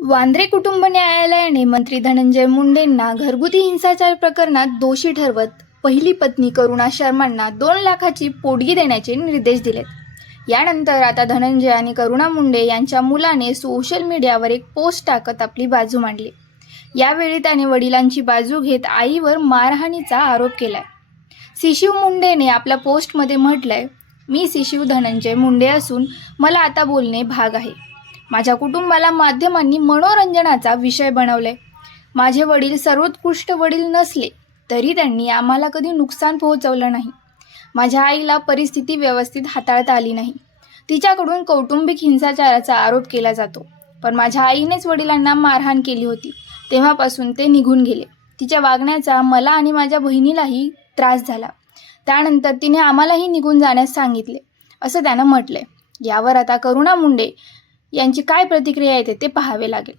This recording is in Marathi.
वांद्रे कुटुंब न्यायालयाने मंत्री धनंजय मुंडेंना घरगुती हिंसाचार प्रकरणात दोषी ठरवत पहिली पत्नी करुणा शर्मांना 2 लाखाची पोटगी देण्याचे निर्देश दिलेत. यानंतर आता धनंजय आणि करुणा मुंडे यांच्या मुलाने सोशल मीडियावर एक पोस्ट टाकत आपली बाजू मांडली. यावेळी त्याने वडिलांची बाजू घेत आईवर मारहाणीचा आरोप केलाय. शिशिव मुंडेने आपल्या पोस्टमध्ये म्हटलंय, मी शिशिव धनंजय मुंडे असून मला आता बोलणे भाग आहे. माझ्या कुटुंबाला माध्यमांनी मनोरंजनाचा विषय बनवले. माझे वडील सर्वोत्कृष्ट वडील नसले तरी त्यांनी आम्हाला कधी नुकसान पोहोचवलं नाही. माझ्या आईला परिस्थिती व्यवस्थित हाताळता आली नाही. तिच्याकडून कौटुंबिक हिंसाचाराचा आरोप केला जातो. पण माझ्या आईनेच वडिलांना मारहाण केली होती. तेव्हापासून ते निघून गेले. तिच्या वागण्याचा मला आणि माझ्या बहिणीलाही त्रास झाला. त्यानंतर तिने आम्हालाही निघून जाण्यास सांगितले, असं त्यानं म्हटलंय. यावर आता करुणा मुंडे यांची काय प्रतिक्रिया येते ते पाहावे लागेल.